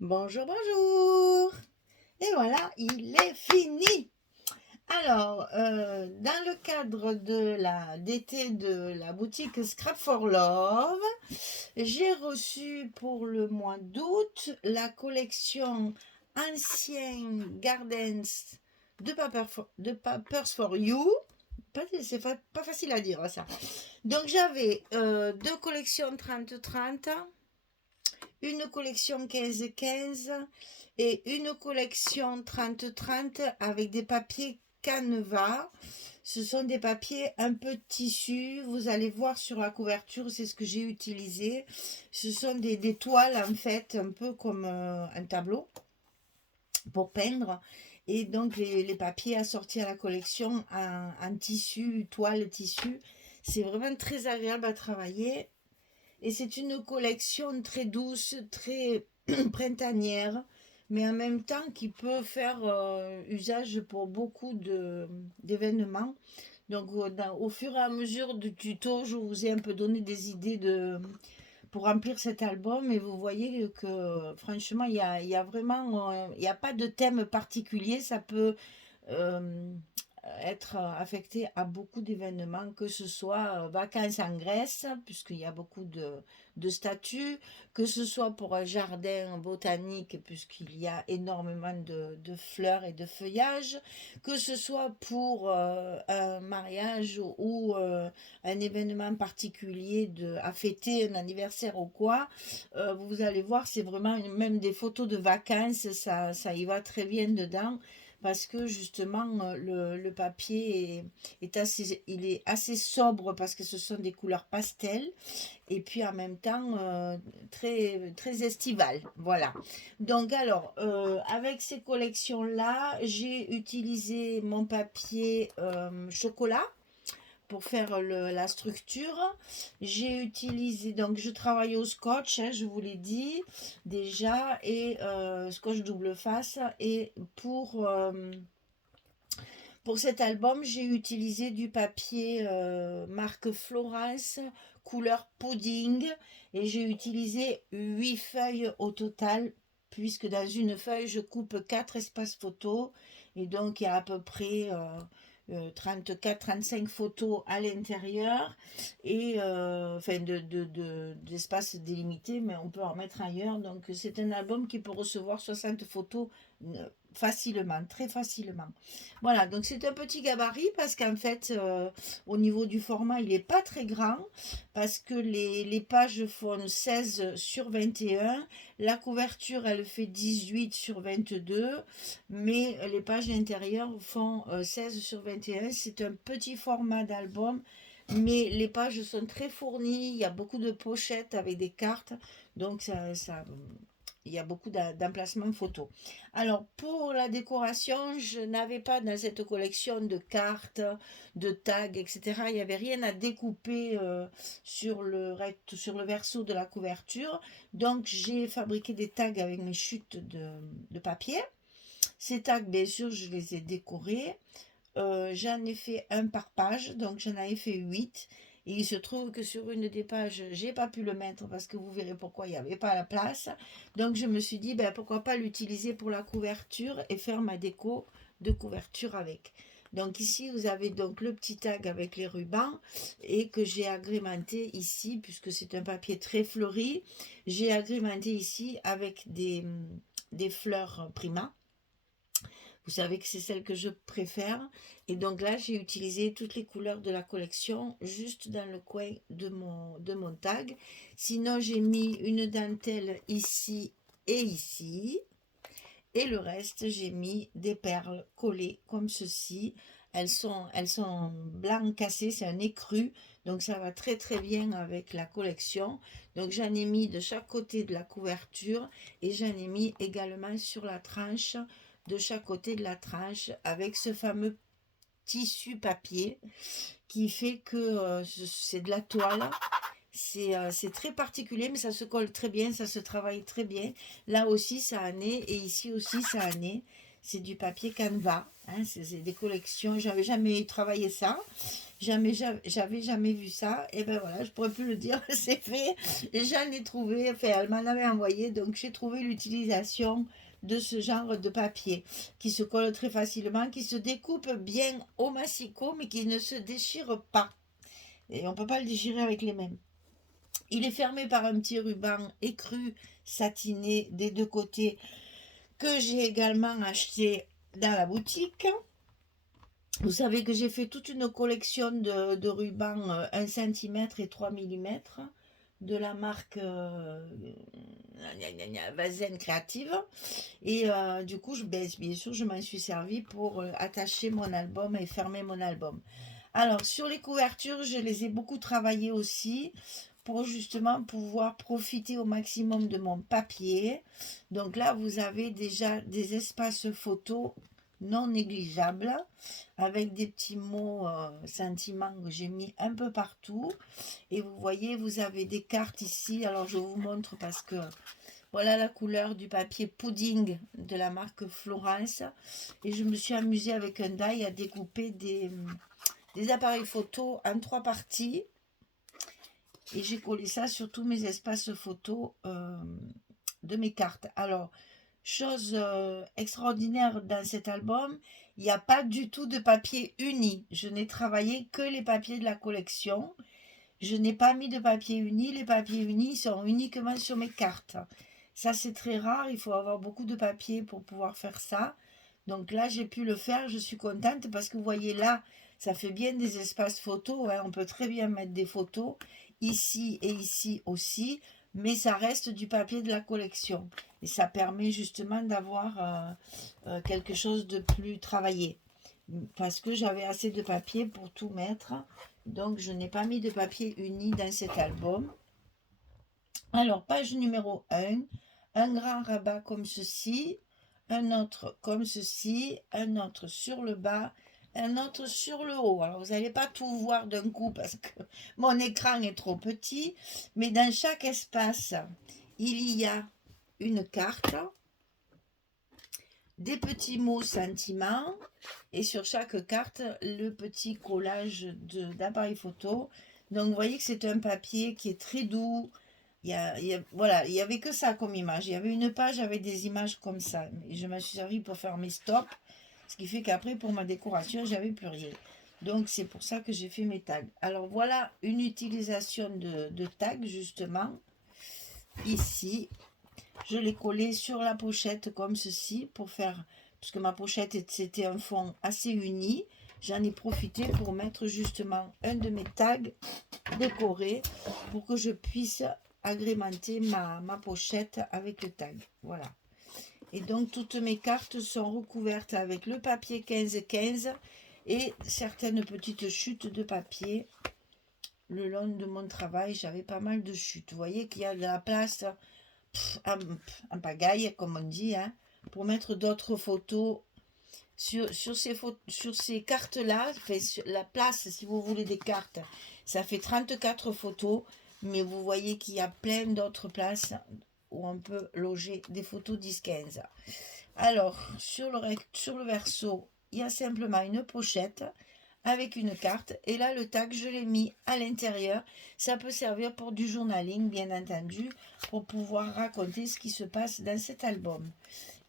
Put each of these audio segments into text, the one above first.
Bonjour, bonjour. Et voilà, il est fini. Alors, dans le cadre de d'été de la boutique Scrap for Love, j'ai reçu pour le mois d'août la collection Ancien Gardens de Papers for You. C'est pas facile à dire ça. Donc j'avais deux collections 30-30, une collection 15-15 et une collection 30-30 avec des papiers canevas. Ce sont des papiers un peu tissu. Vous allez voir sur la couverture, c'est ce que j'ai utilisé. Ce sont des toiles en fait, un peu comme un tableau pour peindre. Et donc les papiers assortis à la collection en tissu, toile tissu. C'est vraiment très agréable à travailler. Et c'est une collection très douce, très printanière, mais en même temps qui peut faire usage pour beaucoup d'événements. Donc au fur et à mesure du tuto, je vous ai un peu donné des idées pour remplir cet album et vous voyez que franchement, il y a vraiment, il n'y a pas de thème particulier, ça peut euh, être affecté à beaucoup d'événements, que ce soit vacances en Grèce, puisqu'il y a beaucoup de statues, que ce soit pour un jardin botanique, puisqu'il y a énormément de fleurs et de feuillages, que ce soit pour un mariage ou un événement particulier à fêter, un anniversaire ou quoi. Vous allez voir, c'est vraiment même des photos de vacances, ça y va très bien dedans parce que justement le papier il est assez sobre parce que ce sont des couleurs pastel et puis en même temps très, très estival. Voilà. Donc alors, avec ces collections-là, j'ai utilisé mon papier chocolat pour faire la structure. J'ai utilisé, donc je travaille au scotch, hein, je vous l'ai dit déjà, et scotch double face. Et pour cet album, j'ai utilisé du papier marque Florence, couleur pudding, et j'ai utilisé 8 feuilles au total, puisque dans une feuille, je coupe 4 espaces photos, et donc il y a à peu près 34-35 photos à l'intérieur, et enfin d'espaces délimités, mais on peut en mettre ailleurs. Donc c'est un album qui peut recevoir 60 photos facilement, très facilement. Voilà, donc c'est un petit gabarit parce qu'en fait, au niveau du format, il n'est pas très grand parce que les pages font 16 sur 21. La couverture, elle fait 18 sur 22, mais les pages intérieures font 16 sur 21. C'est un petit format d'album, mais les pages sont très fournies. Il y a beaucoup de pochettes avec des cartes, donc il y a beaucoup d'emplacements photos. Alors, pour la décoration, je n'avais pas dans cette collection de cartes, de tags, etc. Il n'y avait rien à découper sur le verso de la couverture. Donc, j'ai fabriqué des tags avec mes chutes de papier. Ces tags, bien sûr, je les ai décorés. J'en ai fait un par page, donc j'en avais fait 8. Et il se trouve que sur une des pages, j'ai pas pu le mettre parce que vous verrez pourquoi il n'y avait pas la place. Donc je me suis dit, ben, pourquoi pas l'utiliser pour la couverture et faire ma déco de couverture avec. Donc ici, vous avez donc le petit tag avec les rubans et que j'ai agrémenté ici, puisque c'est un papier très fleuri. J'ai agrémenté ici avec des fleurs Prima. Vous savez que c'est celle que je préfère. Et donc là, j'ai utilisé toutes les couleurs de la collection juste dans le coin de mon tag. Sinon, j'ai mis une dentelle ici et ici. Et le reste, j'ai mis des perles collées comme ceci. Elles sont blanc cassé, c'est un écru. Donc ça va très très bien avec la collection. Donc j'en ai mis de chaque côté de la couverture et j'en ai mis également sur la tranche, de chaque côté de la tranche, avec ce fameux tissu papier qui fait que c'est de la toile. C'est très particulier, mais ça se colle très bien, ça se travaille très bien. Là aussi, ça en est, et ici aussi, ça en est. C'est du papier Canva, hein, c'est des collections. J'avais jamais travaillé ça. J'avais jamais vu ça. Et ben voilà, je pourrais plus le dire, c'est fait. Et j'en ai trouvé, enfin, elle m'en avait envoyé, donc j'ai trouvé l'utilisation de ce genre de papier qui se colle très facilement, qui se découpe bien au massicot, mais qui ne se déchire pas. Et on ne peut pas le déchirer avec les mains. Il est fermé par un petit ruban écru satiné des deux côtés que j'ai également acheté dans la boutique. Vous savez que j'ai fait toute une collection de rubans 1 cm et 3 mm de la marque Vazen Créative. Et du coup, bien sûr, je m'en suis servi pour attacher mon album et fermer mon album. Alors, sur les couvertures, je les ai beaucoup travaillées aussi pour justement pouvoir profiter au maximum de mon papier. Donc là, vous avez déjà des espaces photos non négligeables avec des petits mots sentiments que j'ai mis un peu partout. Et vous voyez, vous avez des cartes ici. Alors, je vous montre parce que voilà la couleur du papier pudding de la marque Florence. Et je me suis amusée avec un die à découper des appareils photo en 3 parties. Et j'ai collé ça sur tous mes espaces photos de mes cartes. Alors, chose extraordinaire dans cet album, il n'y a pas du tout de papier uni. Je n'ai travaillé que les papiers de la collection. Je n'ai pas mis de papier uni. Les papiers unis sont uniquement sur mes cartes. Ça, c'est très rare. Il faut avoir beaucoup de papier pour pouvoir faire ça. Donc là, j'ai pu le faire. Je suis contente parce que vous voyez là, ça fait bien des espaces photos. Hein. On peut très bien mettre des photos ici et ici aussi. Mais ça reste du papier de la collection. Et ça permet justement d'avoir quelque chose de plus travaillé. Parce que j'avais assez de papier pour tout mettre. Donc, je n'ai pas mis de papier uni dans cet album. Alors, page numéro 1. Un grand rabat comme ceci. Un autre comme ceci. Un autre sur le bas. Un autre sur le haut. Alors, vous n'allez pas tout voir d'un coup parce que mon écran est trop petit. Mais dans chaque espace, il y a une carte, des petits mots sentiments et sur chaque carte, le petit collage d'appareil photo. Donc, vous voyez que c'est un papier qui est très doux. Voilà, il n'y avait que ça comme image. Il y avait une page avec des images comme ça. Et je me suis servi pour faire mes stops. Ce qui fait qu'après, pour ma décoration, j'avais plus rien. Donc, c'est pour ça que j'ai fait mes tags. Alors, voilà une utilisation de tags, justement. Ici, je l'ai collé sur la pochette comme ceci pour faire... Parce que ma pochette, c'était un fond assez uni. J'en ai profité pour mettre justement un de mes tags décorés pour que je puisse agrémenter ma pochette avec le tag. Voilà. Et donc, toutes mes cartes sont recouvertes avec le papier 15-15 et certaines petites chutes de papier. Le long de mon travail, j'avais pas mal de chutes. Vous voyez qu'il y a de la place en pagaille, comme on dit, hein, pour mettre d'autres photos sur ces cartes-là. La place, si vous voulez, des cartes, ça fait 34 photos, mais vous voyez qu'il y a plein d'autres places où on peut loger des photos 10-15. Alors, sur le verso, il y a simplement une pochette avec une carte. Et là, le tag, je l'ai mis à l'intérieur. Ça peut servir pour du journaling, bien entendu, pour pouvoir raconter ce qui se passe dans cet album,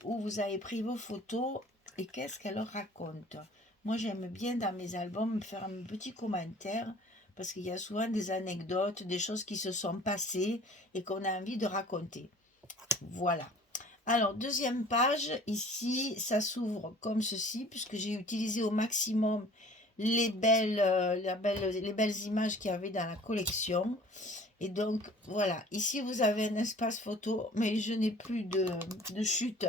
où vous avez pris vos photos et qu'est-ce qu'elles racontent. Moi, j'aime bien dans mes albums faire un petit commentaire parce qu'il y a souvent des anecdotes, des choses qui se sont passées et qu'on a envie de raconter. Voilà. Alors, deuxième page, ici, ça s'ouvre comme ceci, puisque j'ai utilisé au maximum les belles images qu'il y avait dans la collection. Et donc, voilà, ici, vous avez un espace photo, mais je n'ai plus de chute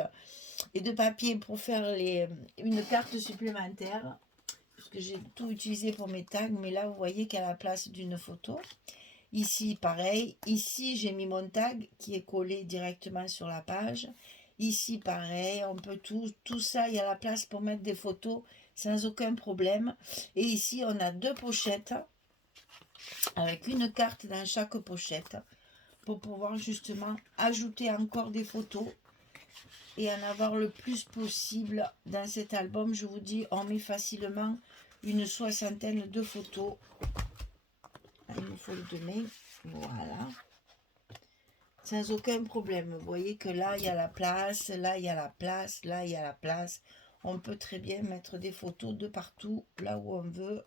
et de papier pour faire une carte supplémentaire, puisque j'ai tout utilisé pour mes tags, mais là, vous voyez qu'à la place d'une photo. Ici, pareil. Ici, j'ai mis mon tag qui est collé directement sur la page. Ici, pareil. On peut tout ça, il y a la place pour mettre des photos sans aucun problème. Et ici, on a 2 pochettes avec une carte dans chaque pochette pour pouvoir justement ajouter encore des photos et en avoir le plus possible dans cet album. Je vous dis, on met facilement une soixantaine de photos. Il me faut les 2 mains. Voilà. Sans aucun problème. Vous voyez que là, il y a la place, là, il y a la place, là, il y a la place. On peut très bien mettre des photos de partout, là où on veut.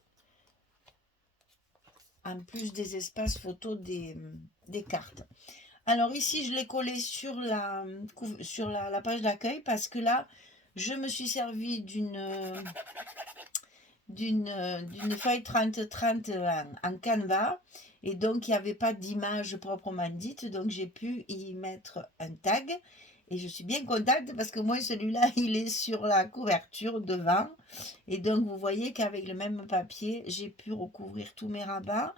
En plus des espaces photos des cartes. Alors ici, je l'ai collé sur la page d'accueil parce que là, je me suis servi d'une feuille 30-30 en canevas et donc il n'y avait pas d'image proprement dite, donc j'ai pu y mettre un tag et je suis bien contente parce que moi celui-là il est sur la couverture devant et donc vous voyez qu'avec le même papier j'ai pu recouvrir tous mes rabats.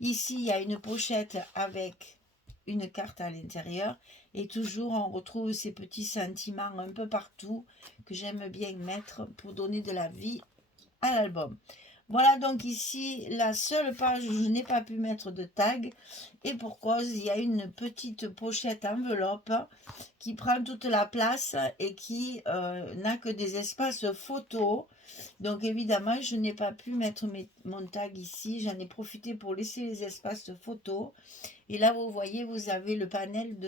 Ici il y a une pochette avec une carte à l'intérieur et toujours on retrouve ces petits sentiments un peu partout que j'aime bien mettre pour donner de la vie à l'album. Voilà donc ici la seule page où je n'ai pas pu mettre de tag et pour cause il y a une petite pochette enveloppe qui prend toute la place et qui n'a que des espaces photos. Donc évidemment je n'ai pas pu mettre mon tag ici, j'en ai profité pour laisser les espaces photos et là vous voyez vous avez le panel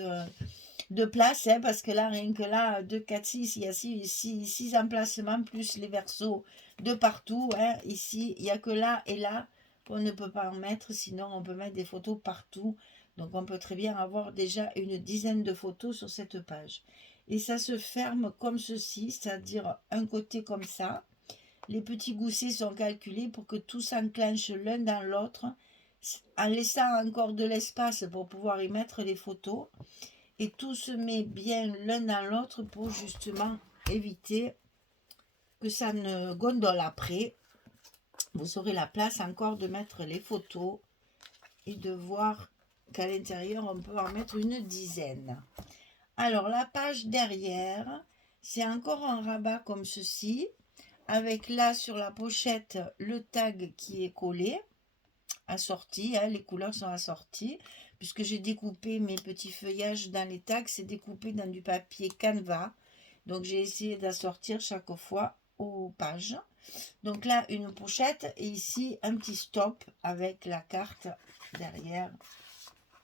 de place, hein, parce que là, rien que là, 2, 4, 6, il y a 6 emplacements, plus les versos de partout. Hein. Ici, il n'y a que là et là qu'on ne peut pas en mettre, sinon on peut mettre des photos partout. Donc on peut très bien avoir déjà une dizaine de photos sur cette page. Et ça se ferme comme ceci, c'est-à-dire un côté comme ça. Les petits goussets sont calculés pour que tout s'enclenche l'un dans l'autre, en laissant encore de l'espace pour pouvoir y mettre les photos. Et tout se met bien l'un dans l'autre pour justement éviter que ça ne gondole après. Vous aurez la place encore de mettre les photos et de voir qu'à l'intérieur on peut en mettre une dizaine. Alors la page derrière, c'est encore un rabat comme ceci, avec là sur la pochette le tag qui est collé, assorti, hein, les couleurs sont assorties, puisque j'ai découpé mes petits feuillages dans les tags, c'est découpé dans du papier canevas, donc j'ai essayé d'assortir chaque fois aux pages. Donc là une pochette et ici un petit stop avec la carte derrière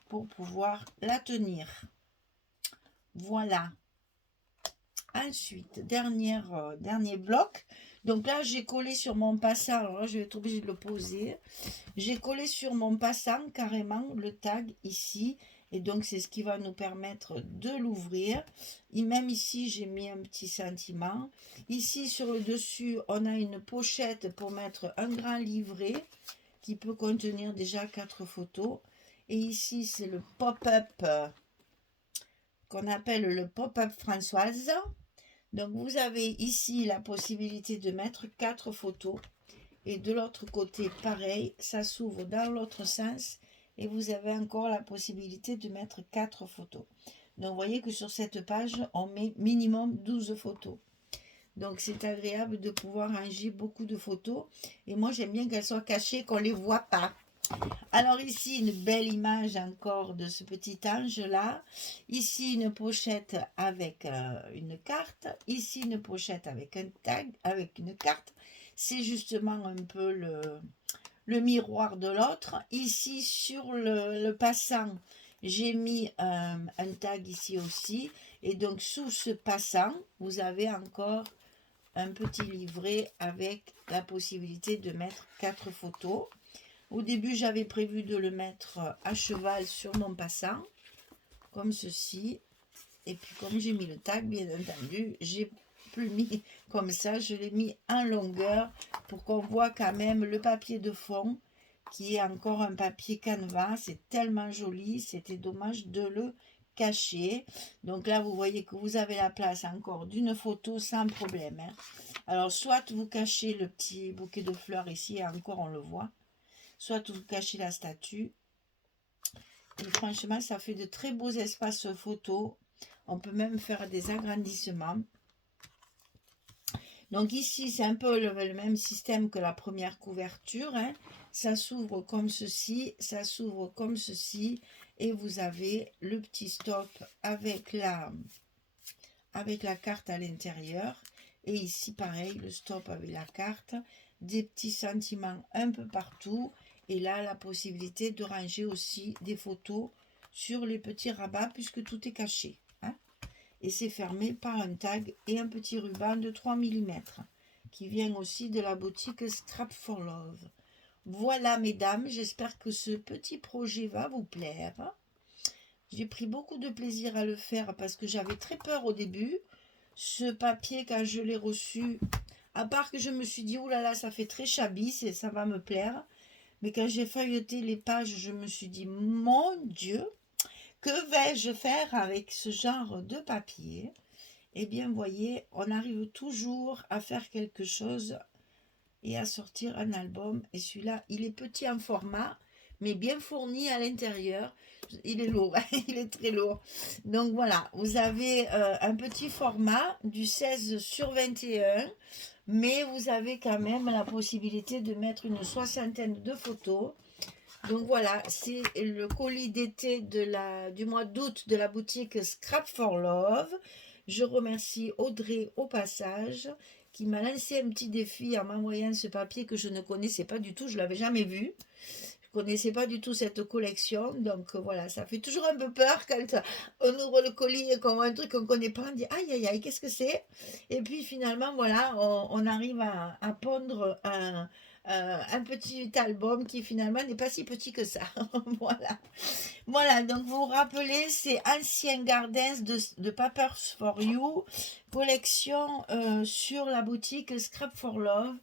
pour pouvoir la tenir. Voilà. Ensuite, dernier bloc. Donc là, j'ai collé sur mon passant. Alors là, je vais être obligée de le poser. J'ai collé sur mon passant carrément le tag ici. Et donc, c'est ce qui va nous permettre de l'ouvrir. Et même ici, j'ai mis un petit sentiment. Ici, sur le dessus, on a une pochette pour mettre un grand livret qui peut contenir déjà 4 photos. Et ici, c'est le pop-up qu'on appelle le pop-up Françoise. Donc vous avez ici la possibilité de mettre 4 photos et de l'autre côté pareil, ça s'ouvre dans l'autre sens et vous avez encore la possibilité de mettre 4 photos. Donc vous voyez que sur cette page on met minimum 12 photos. Donc c'est agréable de pouvoir ranger beaucoup de photos et moi j'aime bien qu'elles soient cachées, qu'on ne les voit pas. Alors ici, une belle image encore de ce petit ange là. Ici, une pochette avec une carte. Ici, une pochette avec un tag, avec une carte. C'est justement un peu le miroir de l'autre. Ici, sur le passant, j'ai mis un tag ici aussi. Et donc, sous ce passant, vous avez encore un petit livret avec la possibilité de mettre 4 photos. Au début, j'avais prévu de le mettre à cheval sur mon passant, comme ceci. Et puis, comme j'ai mis le tag, bien entendu, j'ai plus mis comme ça. Je l'ai mis en longueur pour qu'on voit quand même le papier de fond, qui est encore un papier canevas. C'est tellement joli, c'était dommage de le cacher. Donc là, vous voyez que vous avez la place encore d'une photo sans problème. Hein. Alors, soit vous cachez le petit bouquet de fleurs ici, et encore on le voit. Soit vous cachez la statue. Et franchement, ça fait de très beaux espaces photos. On peut même faire des agrandissements. Donc ici, c'est un peu le même système que la première couverture. Hein. Ça s'ouvre comme ceci, ça s'ouvre comme ceci. Et vous avez le petit stop avec la carte à l'intérieur. Et ici, pareil, le stop avec la carte. des petits sentiments un peu partout. Et là, la possibilité de ranger aussi des photos sur les petits rabats puisque tout est caché. Hein. Et c'est fermé par un tag et un petit ruban de 3 mm qui vient aussi de la boutique Scrap for Love. Voilà mesdames, j'espère que ce petit projet va vous plaire. J'ai pris beaucoup de plaisir à le faire parce que j'avais très peur au début. Ce papier, quand je l'ai reçu, à part que je me suis dit, oh là là, ça fait très shabby, ça va me plaire. Mais quand j'ai feuilleté les pages, je me suis dit, mon Dieu, que vais-je faire avec ce genre de papier? Eh bien, vous voyez, on arrive toujours à faire quelque chose et à sortir un album. Et celui-là, il est petit en format, mais bien fourni à l'intérieur. Il est lourd, il est très lourd. Donc voilà, vous avez un petit format du 16 sur 21, mais vous avez quand même la possibilité de mettre une soixantaine de photos. Donc voilà, c'est le colis d'été du mois d'août de la boutique Scrap for Love. Je remercie Audrey au passage qui m'a lancé un petit défi en m'envoyant ce papier que je ne connaissais pas du tout, je ne l'avais jamais vu. Je ne connaissais pas du tout cette collection, donc voilà, ça fait toujours un peu peur quand on ouvre le colis et qu'on voit un truc qu'on ne connaît pas, on dit aïe aïe aïe, qu'est-ce que c'est? Et puis finalement, voilà, on arrive à pondre un petit album qui finalement n'est pas si petit que ça. Voilà. Voilà, donc vous vous rappelez, c'est Ancien Gardens de Papers for You, collection sur la boutique Scrap for Love.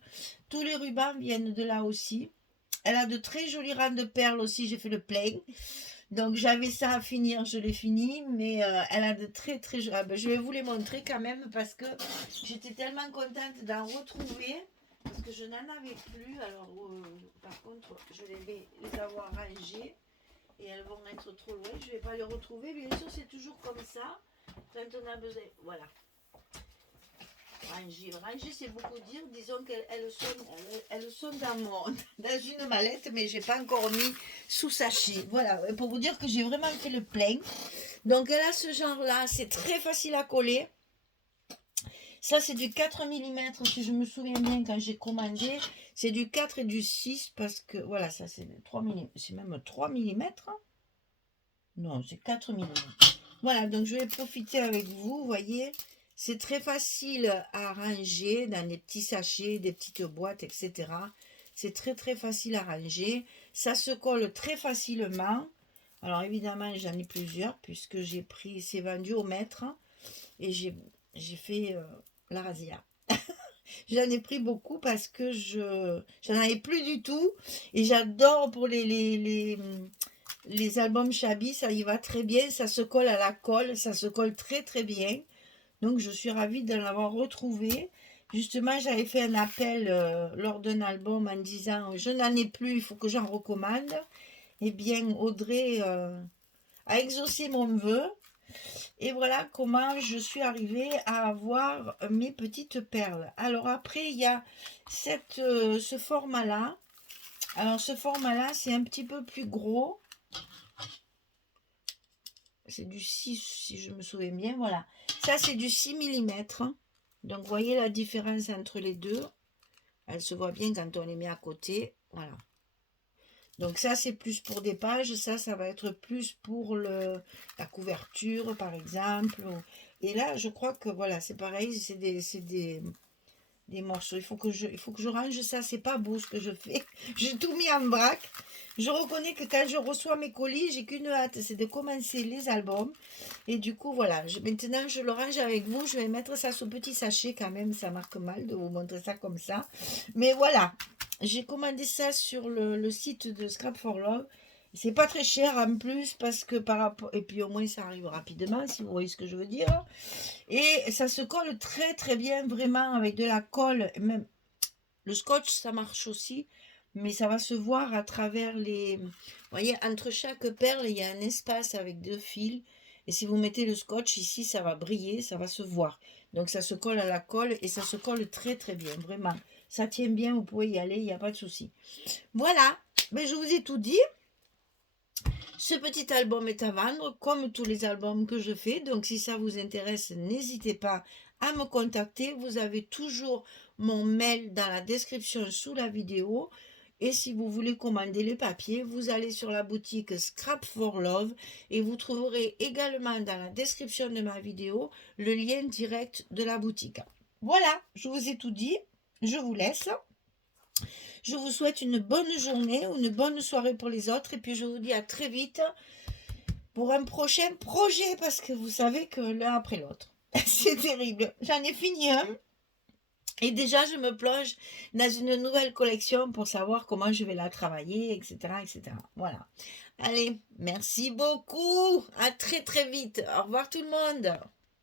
Tous les rubans viennent de là aussi. Elle a de très jolis rangs de perles aussi, j'ai fait le plein. Donc j'avais ça à finir, je l'ai fini, mais elle a de très très jolis. Ah ben, je vais vous les montrer quand même parce que j'étais tellement contente d'en retrouver. Parce que je n'en avais plus, alors par contre je vais les avoir rangées et elles vont être trop loin, je ne vais pas les retrouver, bien sûr c'est toujours comme ça, quand on a besoin, voilà. Ranger c'est beaucoup dire, disons qu'elles sont dans une mallette, mais je n'ai pas encore mis sous sachet, voilà, pour vous dire que j'ai vraiment fait le plein. Donc elle a ce genre là, c'est très facile à coller. Ça, c'est du 4 mm, si je me souviens bien, quand j'ai commandé. C'est du 4 et du 6, parce que, voilà, ça, c'est 3 mm. C'est même 3 mm. Non, c'est 4 mm. Voilà, donc je vais profiter avec vous, vous voyez. C'est très facile à ranger dans des petits sachets, des petites boîtes, etc. C'est très, très facile à ranger. Ça se colle très facilement. Alors, évidemment, j'en ai plusieurs, puisque j'ai pris, c'est vendu au mètre. Et j'ai fait... la razzia. J'en ai pris beaucoup parce que j'en avais plus du tout et j'adore pour les albums Shabby, ça y va très bien, ça se colle à la colle, ça se colle très très bien. Donc je suis ravie de l'avoir retrouvé. Justement, j'avais fait un appel lors d'un album en disant je n'en ai plus, il faut que j'en recommande. Eh bien, Audrey a exaucé mon vœu. Et voilà comment je suis arrivée à avoir mes petites perles. Alors après, il y a ce format-là. Alors ce format-là, c'est un petit peu plus gros. C'est du 6, si je me souviens bien. Voilà. Ça, c'est du 6 mm. Donc, vous voyez la différence entre les deux. Elle se voit bien quand on les met à côté. Voilà. Donc ça, c'est plus pour des pages. Ça va être plus pour la couverture, par exemple. Et là, je crois que, voilà, c'est pareil. C'est des morceaux. Il faut que je range ça. C'est pas beau ce que je fais. J'ai tout mis en vrac. Je reconnais que quand je reçois mes colis, j'ai qu'une hâte. C'est de commencer les albums. Et du coup, voilà. Maintenant, je le range avec vous. Je vais mettre ça sous petit sachet quand même. Ça marque mal de vous montrer ça comme ça. Mais voilà. J'ai commandé ça sur le site de Scrap for Love. C'est pas très cher en plus parce que par rapport... Et puis au moins ça arrive rapidement si vous voyez ce que je veux dire. Et ça se colle très très bien vraiment avec de la colle. Même le scotch ça marche aussi. Mais ça va se voir à travers les... Vous voyez, entre chaque perle il y a un espace avec 2 fils. Et si vous mettez le scotch ici ça va briller, ça va se voir. Donc ça se colle à la colle et ça se colle très très bien, vraiment. Ça tient bien, vous pouvez y aller, il n'y a pas de souci. Voilà, mais je vous ai tout dit. Ce petit album est à vendre, comme tous les albums que je fais. Donc, si ça vous intéresse, n'hésitez pas à me contacter. Vous avez toujours mon mail dans la description sous la vidéo. Et si vous voulez commander les papiers, vous allez sur la boutique Scrap for Love et vous trouverez également dans la description de ma vidéo le lien direct de la boutique. Voilà, je vous ai tout dit. Je vous laisse. Je vous souhaite une bonne journée ou une bonne soirée pour les autres. Et puis je vous dis à très vite pour un prochain projet. Parce que vous savez que l'un après l'autre, c'est terrible. J'en ai fini un. Et déjà, je me plonge dans une nouvelle collection pour savoir comment je vais la travailler, etc., etc. Voilà. Allez, merci beaucoup. À très très vite. Au revoir tout le monde.